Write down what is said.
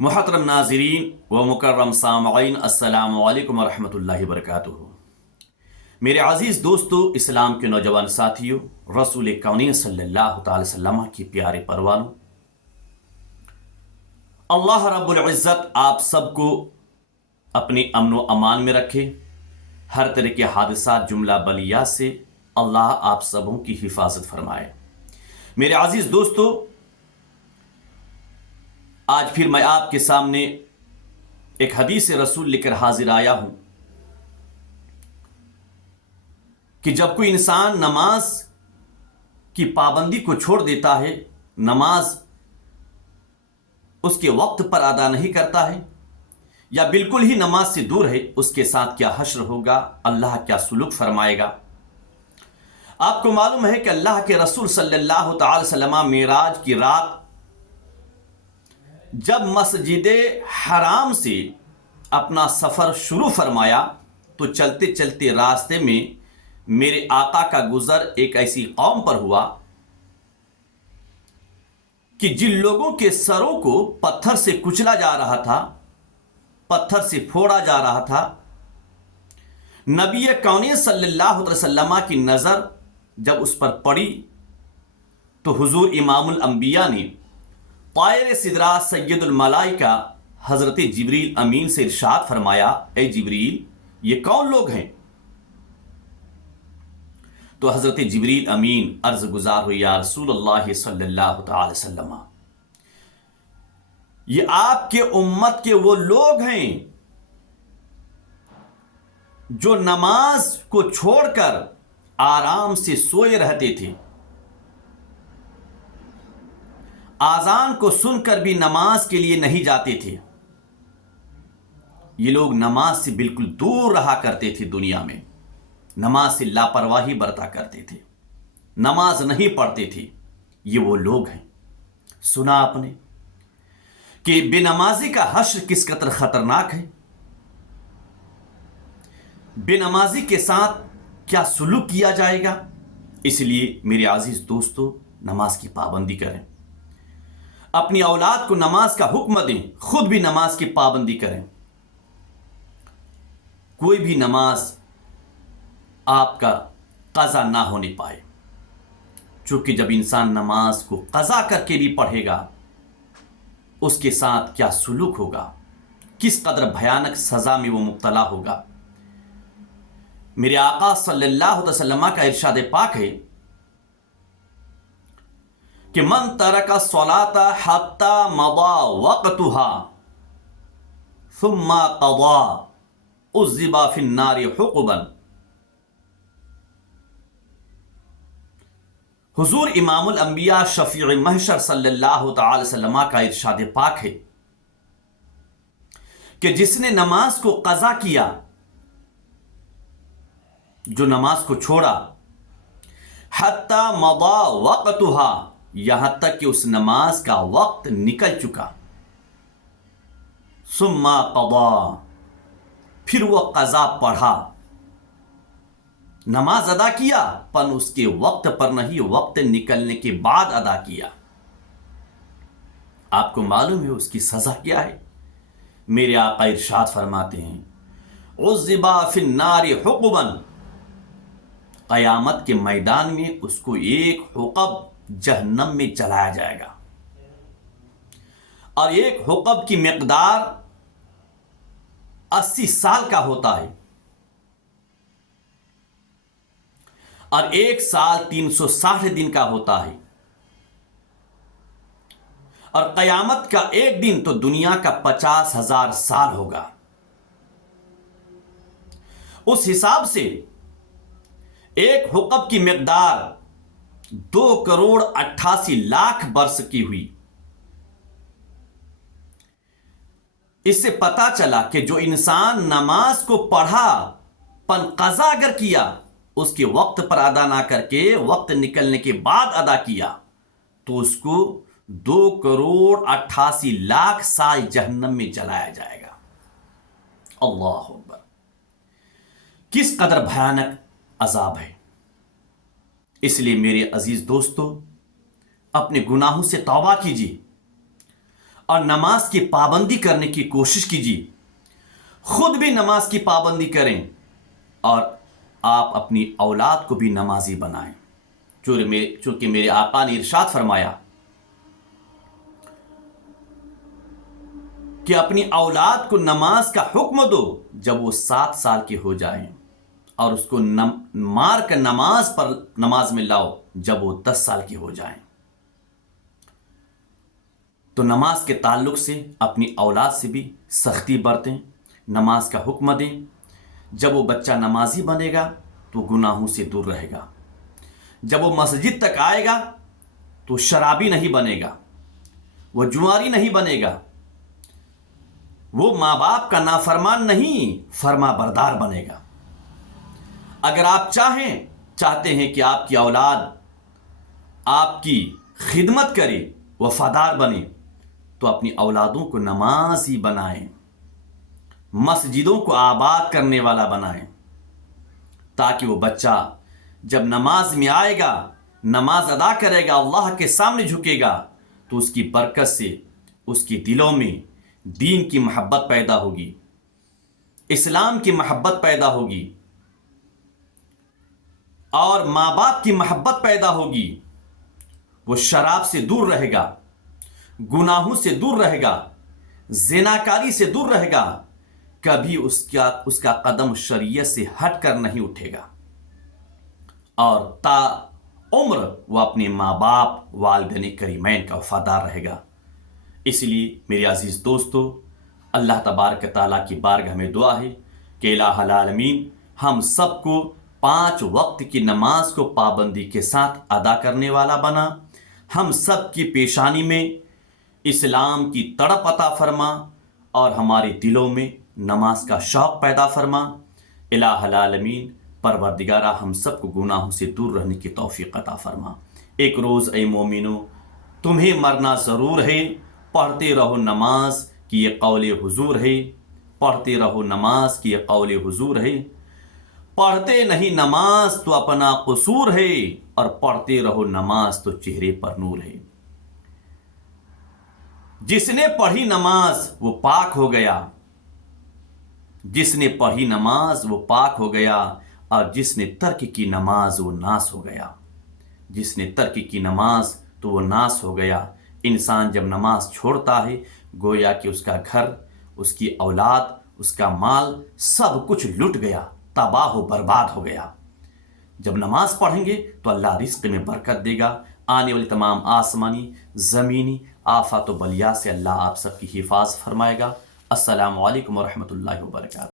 محترم ناظرین و مکرم سامعین، السلام علیکم ورحمۃ اللہ وبرکاتہ۔ میرے عزیز دوستو، اسلام کے نوجوان ساتھیوں، رسول کونین صلی اللہ تعالی وسلم کی پیارے پروانوں، اللہ رب العزت آپ سب کو اپنے امن و امان میں رکھے۔ ہر طرح کے حادثات، جملہ بلیات سے اللہ آپ سبوں کی حفاظت فرمائے۔ میرے عزیز دوستو، آج پھر میں آپ کے سامنے ایک حدیث رسول لے کر حاضر آیا ہوں کہ جب کوئی انسان نماز کی پابندی کو چھوڑ دیتا ہے، نماز اس کے وقت پر ادا نہیں کرتا ہے، یا بالکل ہی نماز سے دور ہے، اس کے ساتھ کیا حشر ہوگا، اللہ کیا سلوک فرمائے گا۔ آپ کو معلوم ہے کہ اللہ کے رسول صلی اللہ تعالی وسلم معراج کی رات جب مسجد حرام سے اپنا سفر شروع فرمایا تو چلتے چلتے راستے میں میرے آقا کا گزر ایک ایسی قوم پر ہوا کہ جن لوگوں کے سروں کو پتھر سے کچلا جا رہا تھا، پتھر سے پھوڑا جا رہا تھا، نبی کونین صلی اللہ علیہ وسلم کی نظر جب اس پر پڑی تو حضور امام الانبیاء نے طائر سدرہ سید الملائکہ حضرت جبریل امین سے ارشاد فرمایا، اے جبریل، یہ کون لوگ ہیں؟ تو حضرت جبریل امین عرض گزار ہوئی، یا رسول اللہ صلی اللہ تعالی وسلم، یہ آپ کے امت کے وہ لوگ ہیں جو نماز کو چھوڑ کر آرام سے سوئے رہتے تھے، آذان کو سن کر بھی نماز کے لیے نہیں جاتے تھے۔ یہ لوگ نماز سے بالکل دور رہا کرتے تھے، دنیا میں نماز سے لاپرواہی برتا کرتے تھے، نماز نہیں پڑھتے تھے۔ یہ وہ لوگ ہیں۔ سنا آپ نے کہ بے نمازی کا حشر کس قدر خطرناک ہے، بے نمازی کے ساتھ کیا سلوک کیا جائے گا۔ اس لیے میرے عزیز دوستو، نماز کی پابندی کریں، اپنی اولاد کو نماز کا حکم دیں، خود بھی نماز کی پابندی کریں۔ کوئی بھی نماز آپ کا قضا نہ ہونے پائے، چونکہ جب انسان نماز کو قضا کر کے بھی پڑھے گا، اس کے ساتھ کیا سلوک ہوگا، کس قدر بھیانک سزا میں وہ مبتلا ہوگا۔ میرے آقا صلی اللہ علیہ وسلم کا ارشاد پاک ہے کہ من ترک الصلاۃ حتی مضى وقتها ثم قضى عذب فی النار حقبا۔ حضور امام الانبیاء شفیع محشر صلی اللہ تعالی وسلم کا ارشاد پاک ہے کہ جس نے نماز کو قضا کیا، جو نماز کو چھوڑا، حتی مضى وقتها، یہاں تک کہ اس نماز کا وقت نکل چکا، ثم قضا، پھر وہ قضا پڑھا، نماز ادا کیا پن اس کے وقت پر نہیں، وقت نکلنے کے بعد ادا کیا۔ آپ کو معلوم ہے اس کی سزا کیا ہے؟ میرے آقا ارشاد فرماتے ہیں، عذب فی النار حقبا، قیامت کے میدان میں اس کو ایک حقب جہنم میں جلایا جائے گا، اور ایک حقب کی مقدار 80 سال کا ہوتا ہے، اور ایک سال 360 دن کا ہوتا ہے، اور قیامت کا ایک دن تو دنیا کا 50,000 سال ہوگا۔ اس حساب سے ایک حقب کی مقدار 2,88,00,000 برس کی ہوئی۔ اس سے پتا چلا کہ جو انسان نماز کو پڑھا پن قضا اگر کیا، اس کے وقت پر ادا نہ کر کے وقت نکلنے کے بعد ادا کیا، تو اس کو 2,88,00,000 سال جہنم میں جلایا جائے گا۔ اللہ اکبر! کس قدر بھیانک عذاب ہے۔ اس لیے میرے عزیز دوستو، اپنے گناہوں سے توبہ کیجیے، اور نماز کی پابندی کرنے کی کوشش کیجیے. خود بھی نماز کی پابندی کریں اور آپ اپنی اولاد کو بھی نمازی بنائیں. چونکہ میرے آقا نے ارشاد فرمایا کہ اپنی اولاد کو نماز کا حکم دو جب وہ 7 سال کے ہو جائیں، اور اس کو مار کر نماز میں لاؤ جب وہ 10 سال کے ہو جائیں. تو نماز کے تعلق سے اپنی اولاد سے بھی سختی برتیں، نماز کا حکم دیں. جب وہ بچہ نمازی بنے گا تو گناہوں سے دور رہے گا. جب وہ مسجد تک آئے گا تو شرابی نہیں بنے گا، وہ جواری نہیں بنے گا، وہ ماں باپ کا نافرمان نہیں فرما بردار بنے گا. اگر آپ چاہتے ہیں کہ آپ کی اولاد آپ کی خدمت کرے، وفادار بنے، تو اپنی اولادوں کو نمازی بنائیں، مسجدوں کو آباد کرنے والا بنائیں، تاکہ وہ بچہ جب نماز میں آئے گا، نماز ادا کرے گا، اللہ کے سامنے جھکے گا، تو اس کی برکت سے اس کے دلوں میں دین کی محبت پیدا ہوگی، اسلام کی محبت پیدا ہوگی، اور ماں باپ کی محبت پیدا ہوگی. وہ شراب سے دور رہے گا، گناہوں سے دور رہے گا، زناکاری سے دور رہے گا، کبھی اس کا قدم شریعت سے ہٹ کر نہیں اٹھے گا، اور تا عمر وہ اپنے ماں باپ والدین کریمین کا وفادار رہے گا. اس لیے میرے عزیز دوستو، اللہ تبارک تعالیٰ کی بارگاہ میں دعا ہے کہ الہ العالمین ہم سب کو 5 وقت کی نماز کو پابندی کے ساتھ ادا کرنے والا بنا. ہم سب کی پیشانی میں اسلام کی تڑپ عطا فرما، اور ہمارے دلوں میں نماز کا شوق پیدا فرما. الہ العالمین پروردگارہ ہم سب کو گناہوں سے دور رہنے کی توفیق عطا فرما. ایک روز اے مومنو، تمہیں مرنا ضرور ہے، پڑھتے رہو نماز کی یہ قول حضور ہے. پڑھتے رہو نماز کی یہ قول حضور ہے. پڑھتے نہیں نماز تو اپنا قصور ہے، اور پڑھتے رہو نماز تو چہرے پر نور ہے. جس نے پڑھی نماز وہ پاک ہو گیا، جس نے پڑھی نماز وہ پاک ہو گیا، اور جس نے ترک کی نماز وہ ناس ہو گیا. جس نے ترک کی نماز تو وہ ناس ہو گیا. انسان جب نماز چھوڑتا ہے گویا کہ اس کا گھر، اس کی اولاد، اس کا مال سب کچھ لٹ گیا، تباہ و برباد ہو گیا. جب نماز پڑھیں گے تو اللہ رزق میں برکت دے گا. آنے والی تمام آسمانی زمینی آفات و بلیات سے اللہ آپ سب کی حفاظت فرمائے گا. السلام علیکم ورحمۃ اللہ وبرکاتہ.